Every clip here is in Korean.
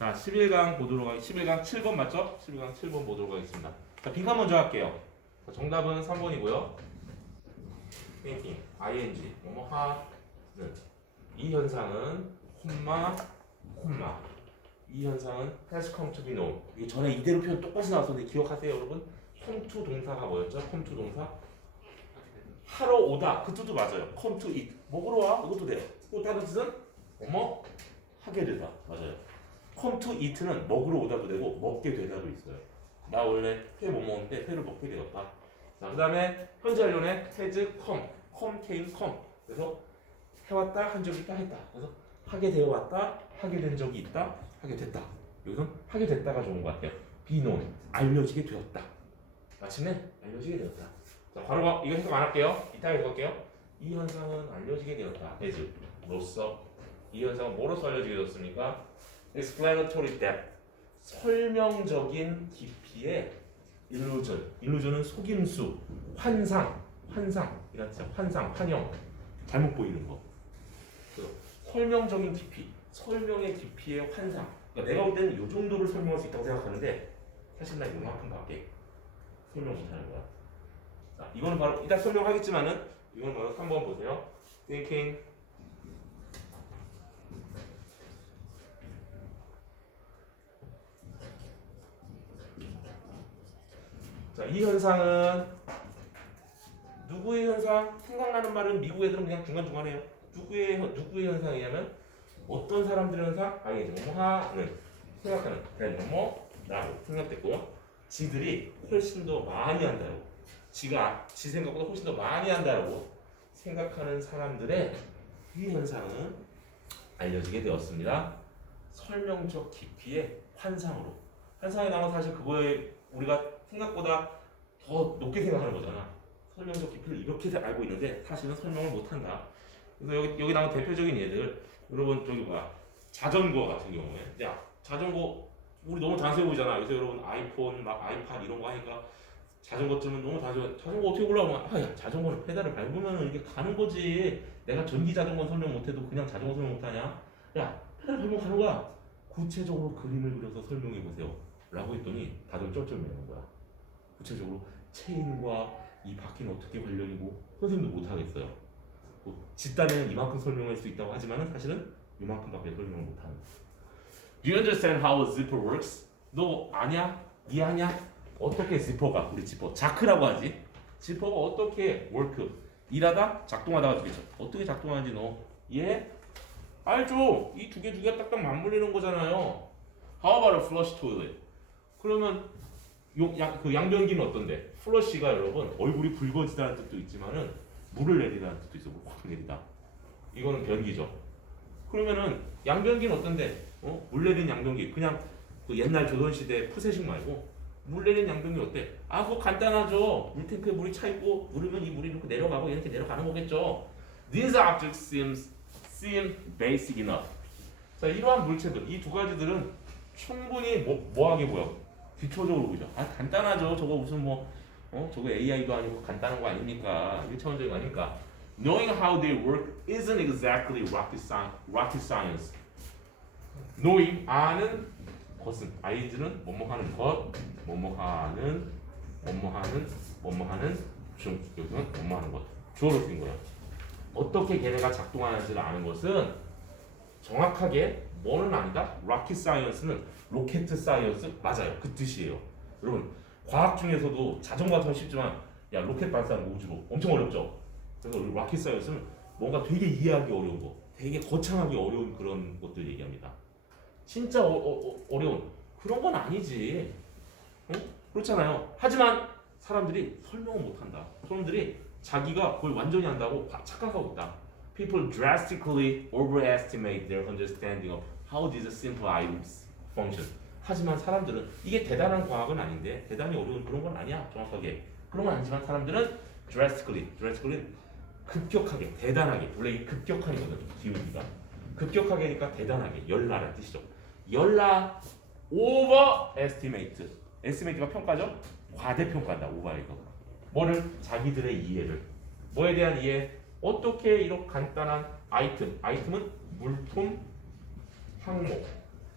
자, 11강 보도록 하겠습니다. 11강 7번 맞죠? 11강 7번 보도록 하겠습니다. 자, 빈칸 먼저 할게요. 자, 정답은 3번이고요. thinking, ing, 뭐뭐 하는. 이 현상은 콤마. 이 현상은 has come to be known. 이게 전에 이대로 표현 똑같이 나왔었는데 기억하세요, 여러분? come to 동사가 뭐였죠? come to 동사? 하러 오다. 그 뜻도 맞아요. come to eat. 먹으러 와. 이것도 돼요. 또 다른 뜻은 뭐뭐 하게 되다. 맞아요. come to eat는 먹으러 오다도 되고 먹게 되다도 있어요. 나 원래 회 못 먹는데 회를 먹게 되었다. 자, 그 다음에 현재 완료는 has come came. 그래서 해왔다, 한 적이 있다, 했다. 그래서 하게 되어 왔다, 하게 된 적이 있다, 하게 됐다. 여기서 하게 됐다가 좋은 것 같아요. be known, 알려지게 되었다. 마침내 알려지게 되었다. 자, 바로 이거 해석 안 할게요. 이따가 해석할게요. 이 현상은 알려지게 되었다. as로서. 이 현상은 뭐로서 알려지게 되었습니까? explanatory depth, 설명적인 깊이의 illusion은 속임수, 환상이란 뜻이야. 환영, 잘못 보이는 거. 설명적인 깊이, 설명의 깊이의 환상. 그러니까 내가 볼 때는 이 정도를 설명할 수 있다고 생각하는데 사실 나 이만큼밖에 설명 못하는 거야. 자, 이거는 바로 이따 설명하겠지만은 이거는 바로 3번 보세요. thinking. 자, 이 현상은 누구의 현상? 생각나는 말은 미국 애들은 그냥 중간중간 해요. 누구의 현상이냐면 어떤 사람들의 현상? 아니 뭐하는 생각하는 그냥 뭐라고 생각됐고요. 지들이 훨씬 더 많이 한다고. 지 생각보다 훨씬 더 많이 한다고 생각하는 사람들의 이 현상은 알려지게 되었습니다. 설명적 깊이의 환상으로. 환상이 나오면 사실 그거에 우리가 생각보다 더 높게 생각하는 거잖아. 설명적 깊이를 이렇게 알고 있는데 사실은 설명을 못한다. 그래서 여기 나온 대표적인 예들, 여러분 저기 뭐야, 자전거 같은 경우에, 야 자전거 우리 너무 단순해 보이잖아. 요새 여러분 아이폰 막 아이팟 이런 거 하니까 자전거쯤은 너무 단순해. 자전거 어떻게 올라오면 야 자전거는 페달을 밟으면 이게 가는 거지. 내가 전기 자전거 설명 못해도 그냥 자전거 설명 못하냐? 야 페달 밟으면 가는 거야. 구체적으로 그림을 그려서 설명해 보세요. 라고 했더니 다들 쩔쩔매는 거야. 구체적으로 체인과 이 바퀴는 어떻게 관련이고 선생님도 못하겠어요. 집단에는 이만큼 설명할 수 있다고 하지만 사실은 이만큼밖에 설명을 못하는. Do you understand how a zipper works? 너 아냐? 이해하냐? 어떻게 지퍼가, 우리 지퍼 자크라고 하지? 지퍼가 어떻게 work, 일하다 작동하다가 되겠죠. 어떻게 작동하는지 너 이해해? 알죠? 이 두 개가 딱딱 맞물리는 거잖아요. How about a flush toilet? 그러면 그 양변기는 어떤데? 플러시가 여러분 얼굴이 붉어지다는 뜻도 있지만은 물을 내리다는 뜻도 있어. 물 확 내리다. 이거는 변기죠. 그러면은 양변기는 어떤데? 물 내리는 양변기. 그냥 그 옛날 조선시대 푸세식 말고 물 내리는 양변기 어때? 아 그거 간단하죠. 물탱크에 물이 차 있고 누르면 이 물이 이렇게 내려가고 이렇게 내려가는 거겠죠. These objects seem basic enough. 자, 이러한 물체들, 이 두 가지들은 충분히 뭐하게 보여? 기초적으로 보죠. 아 간단하죠. 저거 무슨 저거 AI도 아니고 간단한 거 아닙니까? 1차원적인 거 아닙니까? Knowing how they work isn't exactly rocket science. Knowing, 아는 것은, ing는 뭐뭐하는 것, 뭐뭐하는 중, 여기는 뭐뭐하는 것. 주어로 쓴 거예요. 어떻게 걔네가 작동하는지를 아는 것은 정확하게 뭐는 아니다. rocket science는 로켓 사이언스 맞아요. 그 뜻이에요. 여러분 과학 중에서도 자전거 같은 건 쉽지만 야 로켓 발사하는 거 우주로 엄청 어렵죠. 그래서 우리 로켓 사이언스는 뭔가 되게 이해하기 어려운 거, 되게 거창하기 어려운 그런 것들 얘기합니다. 진짜 어려운 그런 건 아니지. 그렇잖아요. 하지만 사람들이 설명을 못한다. 사람들이 자기가 그걸 완전히 한다고 착각하고 있다. People drastically overestimate their understanding of how these simple items function. 하지만 사람들은 이게 대단한 과학은 아닌데 대단히 어려운 그런 건 아니야. 정확하게 그런 건 아니지만 사람들은 drastically 급격하게, 대단하게. 원래 이게 급격하거든. 기울기가 급격하게니까 대단하게, 열나라는 뜻이죠. estimate가 평가죠. 과대평가한다. 오버해서 뭐를? 자기들의 이해를. 뭐에 대한 이해? 어떻게 이렇게 간단한 아이템은 물품, 항목,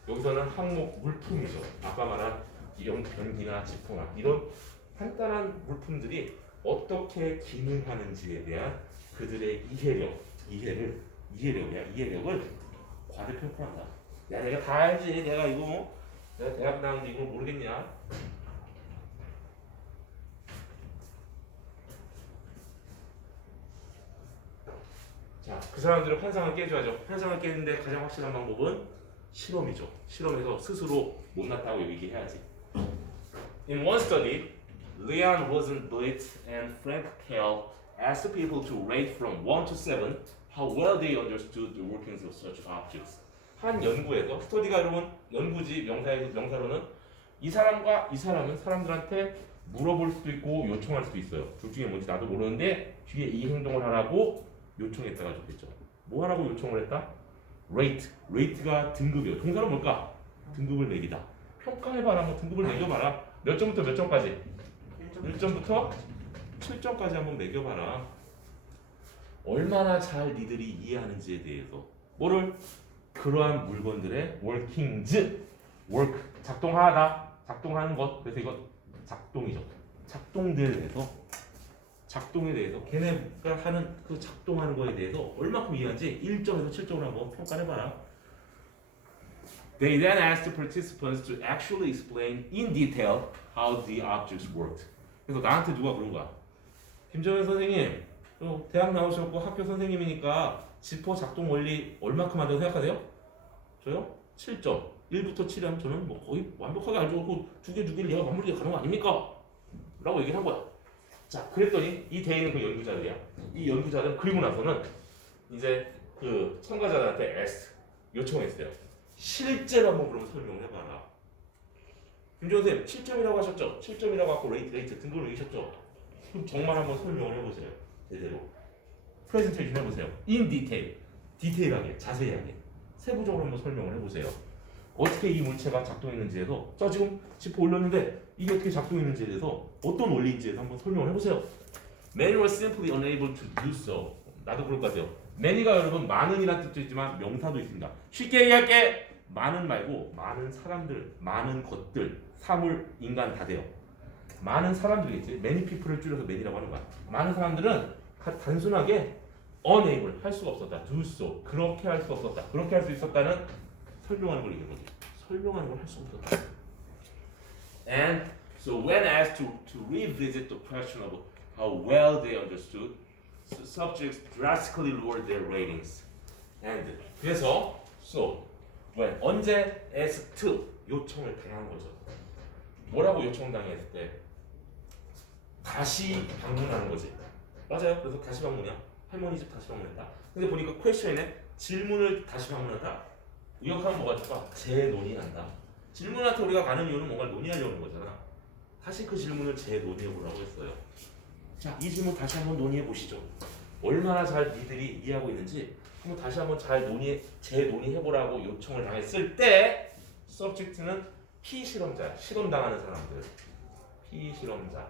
여기서는 항목 물품이죠. 아까 말한 변기나 지퍼나 이런 간단한 물품들이 어떻게 기능하는지에 대한 그들의 이해력을 과대평가한다. 야, 내가 다 알지. 내가 이거 내가 대학 나왔는데 이걸 모르겠냐? 자, 그 사람들은 환상을 깨줘야죠. 환상을 깨는데 가장 확실한 방법은 실험이죠. 실험에서 스스로 못났다고 얘기해야지. In one study, Leon Rosenblit and Frank Kell asked people to rate from 1 to 7 how well they understood the workings of such objects. 한 연구에서 스터디가 여러분 연구지 명사로는 이 사람과 이 사람은 사람들한테 물어볼 수도 있고 요청할 수도 있어요. 둘 중에 뭔지 나도 모르는데 뒤에 이 행동을 하라고 요청했다가 좋겠죠. 뭐 하라고 요청을 했다? rate. rate가 등급이에요. 동사는 뭘까? 등급을 매기다. 평가해봐라. 뭐 등급을 매겨봐라. 몇 점부터 몇 점까지? 1점부터 7점까지 한번 매겨봐라. 얼마나 잘 니들이 이해하는지에 대해서 뭐를? 그러한 물건들의 workings, work, 작동하다, 작동하는 것. 그래서 이건 작동이죠. 작동에 대해서 걔네가 하는 그 작동하는 거에 대해서 얼마큼 이해한지 1점에서 7점을 한번 평가해봐라. They then asked the participants to actually explain in detail how the objects worked. 그래서 나한테 누가 그런 거야? 김정현 선생님, 대학 나오셨고 학교 선생님이니까 지퍼 작동 원리 얼마큼 한다고 생각하세요? 저요? 7점. 1부터 7은 저는 뭐 거의 완벽하게 알죠. 그 두 개를 얘가 마무리가 가는 거 아닙니까? 라고 얘기를 한 거야. 자, 그랬더니 이 대에 있는 그 연구자들이야. 이 연구자들은 그리고 나서는 이제 그 참가자들한테 요청했어요. 실제로 한번 그러면 설명을 해봐라. 김정은 선생님 7점이라고 하셨죠? 7점이라고 하고 레이트 등급을 매기셨죠? 그럼 정말 한번 설명을 해보세요. 제대로 프레젠테이션 해보세요. in detail, 디테일하게, 자세하게 세부적으로 한번 설명을 해보세요. 어떻게 이 물체가 작동했는지에 대해서 자 지금 지퍼 올렸는데 이게 어떻게 작동했는지에 대해서 어떤 원리인지에 대해서 한번 설명을 해보세요. Many were simply unable to do so. 나도 그럴 것 같아요. many가 여러분 많은이라는 뜻도 있지만 명사도 있습니다. 쉽게 얘기할게. 많은 말고 많은 사람들, 많은 것들, 사물, 인간 다 돼요. 많은 사람들이겠지. many people을 줄여서 many라고 하는 거야. 많은 사람들은 단순하게 unable 할 수가 없었다. do so 그렇게 할 수 없었다. 그렇게 할 수 있었다는 설명하는 걸 얘기하는 거지. 설명하는 걸 할 수 없었다. And so when asked to revisit the question of how well they understood, the subjects drastically lowered their ratings. And 그래서 so when 언제 asked 요청을 당한 거죠. 뭐라고 요청당했을 때 다시 방문하는 거지. 맞아요. 그래서 다시 방문이야. 할머니 집 다시 방문했다. 근데 보니까 퀘스천에 질문을 다시 방문한다. 의역하면 뭐가 될까? 재논의한다. 질문한테 우리가 가는 이유는 뭔가 논의하려는 거잖아. 다시 그 질문을 재논의해보라고 했어요. 자, 이 질문 다시 한번 논의해보시죠. 얼마나 잘 니들이 이해하고 있는지 한번 다시 한번 재논의해보라고 요청을 당했을 때 subject는 피실험자야. 실험당하는 사람들. 피실험자.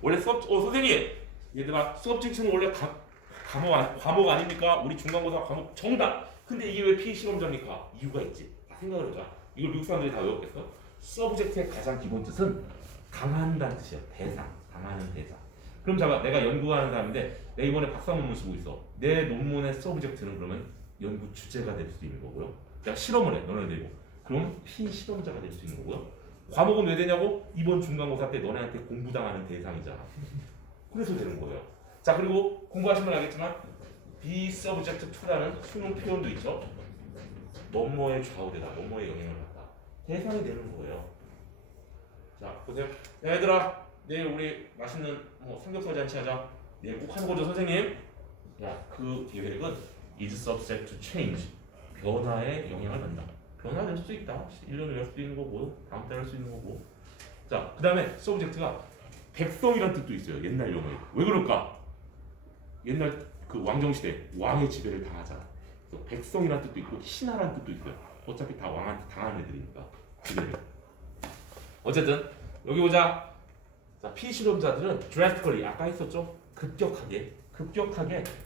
원래 선생님! 얘들아, subject는 원래 과목 아닙니까? 우리 중간고사 과목 정답! 근데 이게 왜 피실험자입니까? 이유가 있지. 생각을 해봐. 이걸 미국 사람들이 다 외웠겠어? subject의 가장 기본 뜻은 강한다는 뜻이야. 대상. 강하는 대상. 그럼 잠깐 내가 연구하는 사람인데 내가 이번에 박사 논문 쓰고 있어. 내 논문의 subject는 그러면 연구 주제가 될 수도 있는 거고요. 내가 실험을 해. 너네들이고. 그럼 피실험자가 될 수 있는 거고요. 과목은 왜 되냐고? 이번 중간고사 때 너네한테 공부당하는 대상이잖아. 그래서 되는 거예요. 자, 그리고 공부하시면 알겠지만 be subject to라는 수능 표현도 있죠. 뭐뭐에 좌우되다, 뭐뭐에 영향을 받다. 대상이 되는 거예요. 자, 보세요. 야, 얘들아, 내일 우리 맛있는 삼겹살 잔치 하자. 내일 꼭 하는 거죠, 선생님? 야, 그 계획은 is subject to change. 변화에 영향을 받는다. 변화될 수도 있다. 1년을 할 수도 있는 거고, 다음 달 할 수 있는 거고. 자, 그 다음에 subject가 백성이란 뜻도 있어요. 옛날 영어에. 왜 그럴까? 옛날 그 왕정시대 왕의 지배를 다 하잖아. 그래서 백성이란 뜻도 있고 신하란 뜻도 있어요. 어차피 다 왕한테 당하는 애들이니까 지배를. 어쨌든 여기 보자. 자, 피실험자들은 drastically 아까 했었죠. 급격하게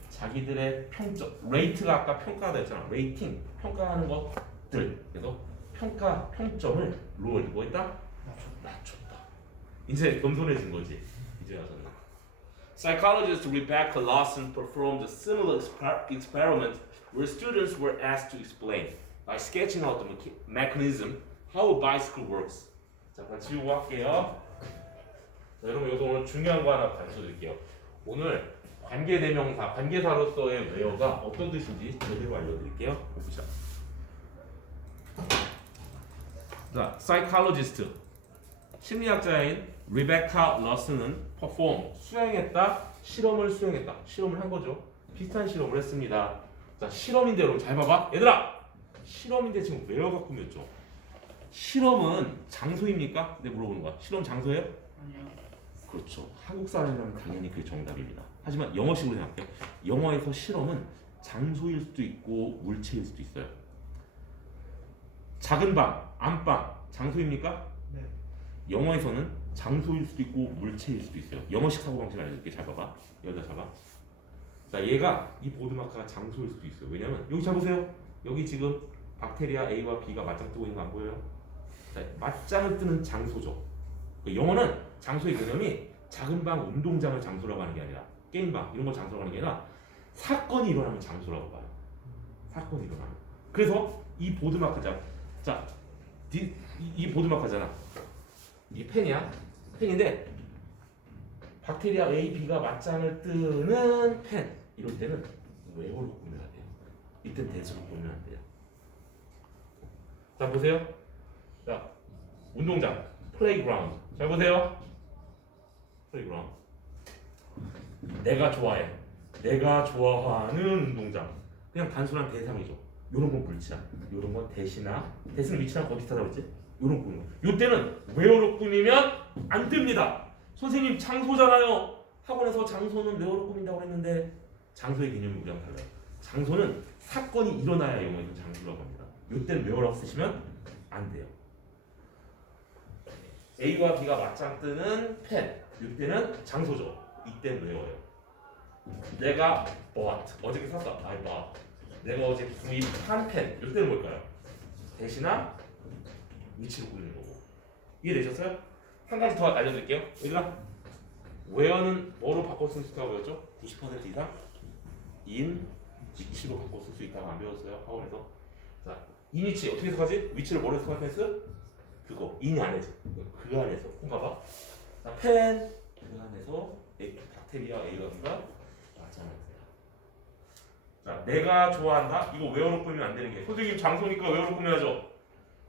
자기들의 평점, 레이트가 아까 평가가 됐잖아. 레이팅 평가하는 것들. 그래서 평점을 lower 뭐 했다? 낮췄다. 이제 겸손해진 거지. 이제 와서는. Psychologist Rebecca Lawson performed a similar experiment where students were asked to explain by sketching out the mechanism how a bicycle works. 잠깐 지우고 할게요. 자, 여러분 여기서 오늘 중요한 거 하나 가르쳐 드릴게요. 오늘 관계대명사, 관계사로서의 where가 어떤 뜻인지 제대로 알려드릴게요. 보시죠. 자, psychologist 심리학자인 리베카 러슨은 perform 수행했다, 실험을 수행했다, 실험을 한 거죠. 비슷한 실험을 했습니다. 자, 실험인데 여러분 잘 봐봐, 얘들아. 실험인데 지금 where가 꾸몄죠. 실험은 장소입니까? 네, 물어보는 거야. 실험 장소예요? 아니요. 그렇죠. 한국 사람이라면 당연히 그게 정답입니다. 하지만 영어식으로 생각해요. 영어에서 실험은 장소일 수도 있고 물체일 수도 있어요. 작은 방, 안방, 장소입니까? 네. 영어에서는 장소일 수도 있고 물체일 수도 있어요. 영어식 사고방식 알려줄게. 잘 봐봐. 여기다 잡아. 자, 얘가 이 보드마크가 장소일 수도 있어요. 왜냐면 여기 잘 보세요. 여기 지금 박테리아 A와 B가 맞짱 뜨고 있는 거 안 보여요? 자, 맞짱을 뜨는 장소죠. 영어는 장소의 개념이 작은 방 운동장을 장소라고 하는 게 아니라 게임방 이런 걸 장소라고 하는 게 아니라 사건이 일어나면 장소라고 봐요. 사건이 일어나면. 그래서 이 보드마크자, 자, 이 보드마크잖아. 이게 펜이야. 펜인데 박테리아 A, B가 맞짱을 뜨는 펜. 이럴 때는 웨어로 꾸며야 돼요. 이땐 대수로 꾸미면 안 돼요. 자, 보세요. 자, 운동장, 플레이그라운드. 잘 보세요. 플레이그라운드. 내가 좋아해. 내가 좋아하는 운동장. 그냥 단순한 대상이죠. 요런 건 물치야. 요런 건 대시나 대신 위치랑 거의 비슷하다고 했지? 요런 꾸미는 거. 요 때는 웨어로 꾸미면 안 됩니다. 선생님 장소잖아요. 학원에서 장소는 웨어로 꾸민다고 했는데 장소의 개념이 우리랑 달라요. 장소는 사건이 일어나야 영어에서 장소라고 합니다. 요 때는 웨어라고 쓰시면 안 돼요. A와 B가 맞짱 뜨는 펜. 이때는 장소죠. 이때는 웨어예요. 내가 bought. 어저께 샀다. I bought. 내가 어제 구입한 펜. 이때는 뭘까요? 대신나 위치로 꾸미는 거고. 이해되셨어요? 한 가지 더 알려드릴게요. 얘들아, where는 뭐로 바꿔 쓸 수 있다고 배웠죠? 90% 이상 in 위치로 바꿔 쓸 수 있다고 안 배웠어요? 학원에서. 자, 이 위치 어떻게 해석하지? 위치를 뭐로 해석할 수? 그거 인이 안에서 그 안에서 뭔가 봐. 자, 펜 그 안에서 박테리아 A가 B가 맞잖아요. 자, 내가 좋아한다. 이거 웨어로 꾸미면 안 되는 게 선생님 장소니까 웨어로 꾸며야죠.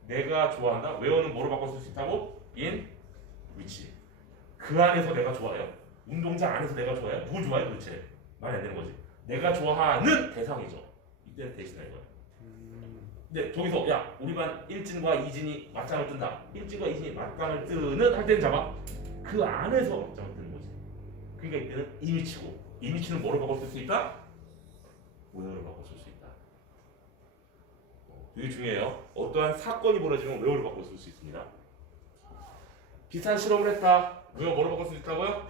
내가 좋아한다. 웨어는 뭐로 바꿔 쓸 수 있다고? in 위치. 그 안에서 내가 좋아해요. 운동장 안에서 내가 좋아해요. 누굴 좋아해 도대체? 말이 안 되는 거지. 내가 좋아하는 대상이죠. 이때는 대신할 거야. 근데 저기서 야 우리 반 1진과 2진이 맞짱을 뜬다. 1진과 2진이 맞짱을 뜨는 할 때는 잡아. 그 안에서 맞짱을 뜨는 거지. 그러니까 이때는 이미치고 이미치는 뭐로 바꿔 쓸 수 있다? 웨어로 바꿔 쓸 수 있다. 되게 중요해요. 어떠한 사건이 벌어지면 웨어로 바꿔 쓸 수 있습니다. 비슷한 실험을 했다. 웨어 뭐로 바꿔 쓸 수 있다고요?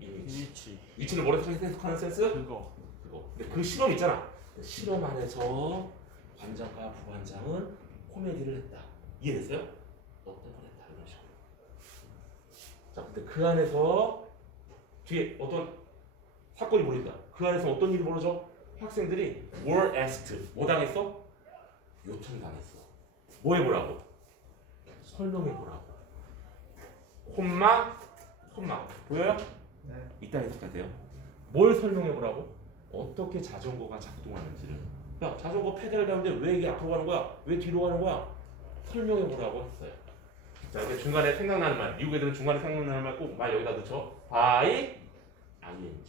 이미치. 위치는 뭐로 해석하는 센스? 그거. 근데 그 실험 있잖아. 그 실험 안에서 관장과 부관장은 코미디를 했다. 이해됐어요? 너 때문에 했다 이런 식으로. 자, 근데 그 안에서 뒤에 어떤 사건이 벌어진다. 그 안에서 어떤 일이 벌어져? 학생들이 were asked. 뭐 당했어? 요청당했어. 뭐 해보라고? 설명해보라고. 콤마 보여요? 네. 이따 해석하세요. 뭘 설명해보라고? 어떻게 자전거가 작동하는지를. 야, 자전거 페달을 가는데 왜 이게 앞으로 가는 거야? 왜 뒤로 가는 거야? 설명해보라고 했어요. 자, 이제 중간에 생각나는 말. 미국 애들은 중간에 생각나는 말 꼭 말 여기다 넣죠. by ing.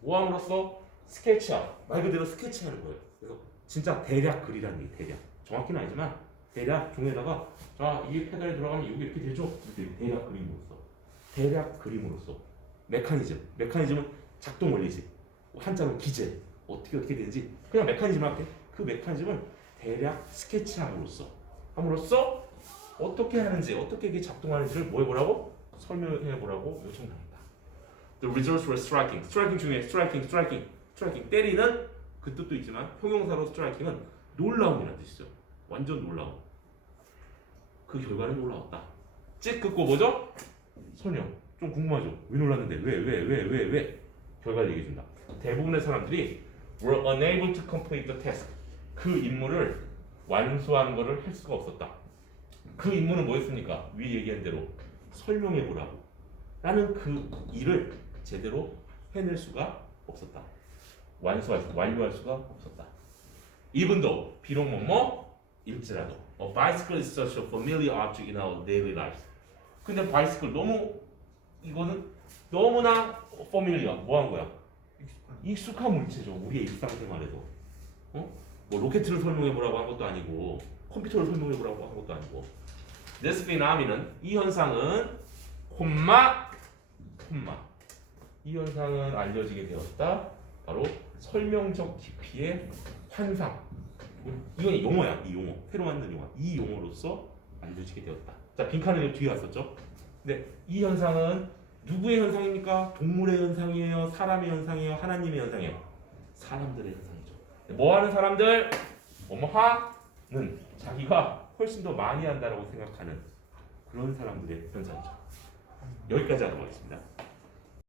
모함으로써 스케치업. 말 그대로 스케치하는 거예요. 그래서 진짜 대략 그리라는 얘기. 대략. 정확히는 아니지만 대략 종이에다가 자, 이 페달이 들어가면 이게 이렇게 되죠? 이렇게 대략 그림으로써. 대략 그림으로써. 메커니즘은 작동 원리지. 한자는 기제. 어떻게 되는지 그냥 메커니즘 할게. 그 메커니즘을 대략 스케치함으로써 어떻게 하는지 어떻게 이게 작동하는지를 뭐 해보라고? 설명해보라고 요청당했다. The results were striking. striking 중에 striking 때리는 그 뜻도 있지만 형용사로 striking은 놀라움이라는 뜻이죠. 완전 놀라움. 그 결과는 놀라웠다. 즉 긋고 뭐죠? 설명. 좀 궁금하죠? 왜 놀랐는데? 왜? 결과를 얘기해준다. 대부분의 사람들이 were unable to complete the task. 그 임무를 완수하는 것을 할 수가 없었다. 그 임무는 뭐였습니까? 위 얘기한 대로 설명해보라고 라는 그 일을 제대로 해낼 수가 없었다. 완료할 수가 없었다. Even though 비록 일지라도 A bicycle is such a familiar object in our daily lives. 근데 바이스클 이거는 너무나 familiar. 뭐 한 거야? 익숙한 물체죠. 우리의 일상생활에서. 뭐 로켓을 설명해보라고 한 것도 아니고 컴퓨터를 설명해보라고 한 것도 아니고. This phenomenon, 이 현상은 이 현상은 알려지게 되었다. 바로 설명적 깊이의 환상. 이건 용어야. 이 용어. 새로 만든 용어. 이 용어로서 알려지게 되었다. 자, 빈칸은 뒤에 왔었죠. 근데 이 현상은 누구의 현상입니까? 동물의 현상이에요? 사람의 현상이에요? 하나님의 현상이에요? 사람들의 현상이죠. 뭐 하는 사람들? 하는 자기가 훨씬 더 많이 한다라고 생각하는 그런 사람들의 현상이죠. 여기까지 하도록 하겠습니다.